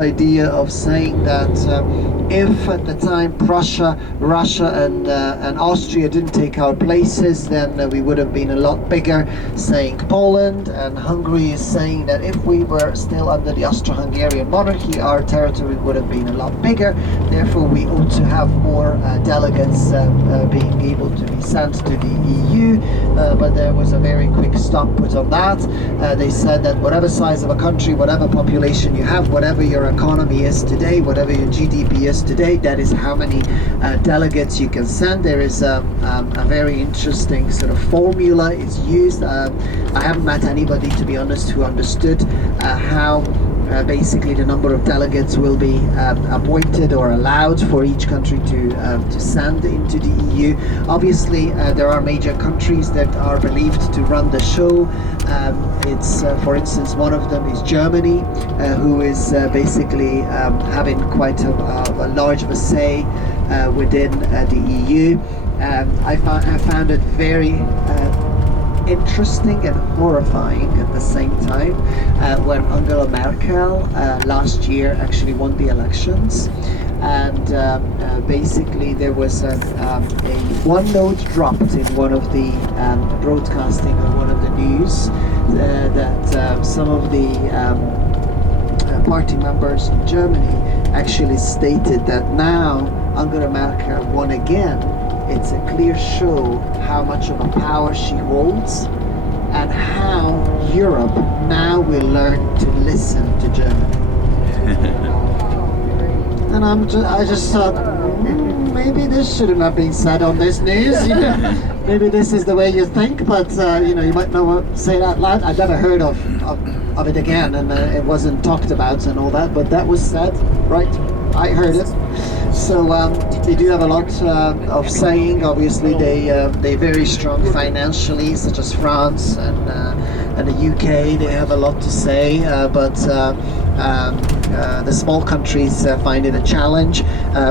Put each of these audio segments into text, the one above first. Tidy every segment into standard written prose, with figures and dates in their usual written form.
idea of saying that if at the time Prussia, Russia, and Austria didn't take our places, then we would have been a lot bigger. Saying Poland and Hungary is saying that if we were still under the Austro-Hungarian monarchy, our territory would have been a lot bigger. Therefore, we ought to have more delegates being able to be sent to the EU. But there was a very quick stop put on that. They said that whatever size of a country, whatever population you have, whatever your economy is today, whatever your GDP is today, that is how many delegates you can send. There is a very interesting sort of formula is used. I haven't met anybody, to be honest, who understood how basically the number of delegates will be appointed or allowed for each country to send into the EU. Obviously, there are major countries that are believed to run the show. It's for instance, one of them is Germany, who is basically having quite a large of a say within the EU. I found it very interesting and horrifying at the same time when Angela Merkel last year actually won the elections, and basically there was a one note dropped in one of the broadcasting or one of the news that some of the party members in Germany actually stated that now Angela Merkel won again. It's a clear show how much of a power she holds and how Europe now will learn to listen to Germany. And I just thought, maybe this shouldn't have been said on this news. You know? Maybe this is the way you think, but you know, you might not say that loud. I never heard of it again, and it wasn't talked about and all that, but that was said, right? I heard it. So they do have a lot of saying. Obviously, they're very strong financially, such as France and the UK. They have a lot to say, but the small countries find it a challenge.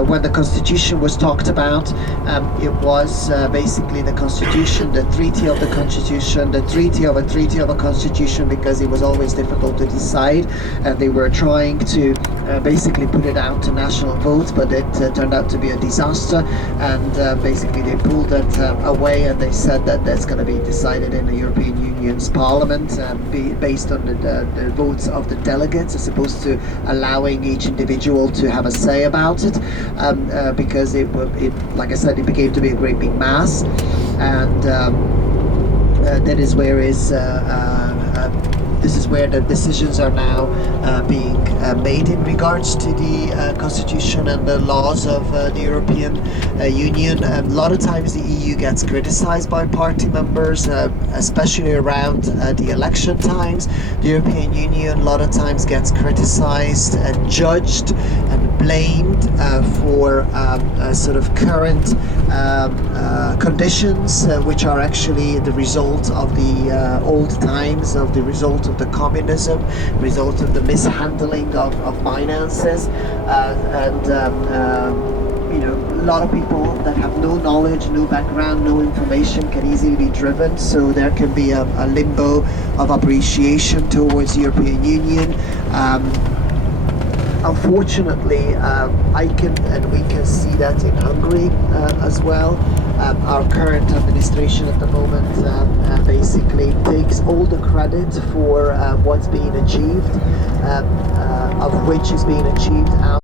When the constitution was talked about, it was basically the constitution, the treaty of the constitution, the treaty of a constitution, because it was always difficult to decide. They were trying to basically put it out to national votes, but it turned out to be a disaster, and basically they pulled it away, and they said that that's going to be decided in the European Union's Parliament, based on the votes of the delegates, as opposed to allowing each individual to have a say about it, because it, like I said, it became to be a great big mass, and that is where this is where the decisions are now being made in regards to the constitution and the laws of the European Union. A lot of times the EU gets criticized by party members, especially around the election times. The European Union a lot of times gets criticized and judged and blamed for sort of current conditions, which are actually the result of the old times, of the result of the communism, result of the mishandling of finances, and you know, a lot of people that have no knowledge, no background, no information can easily be driven, so there can be a limbo of appreciation towards the European Union. Unfortunately, I can and we can see that in Hungary as well. Our current administration at the moment basically takes all the credit for what's being achieved, of which is being achieved out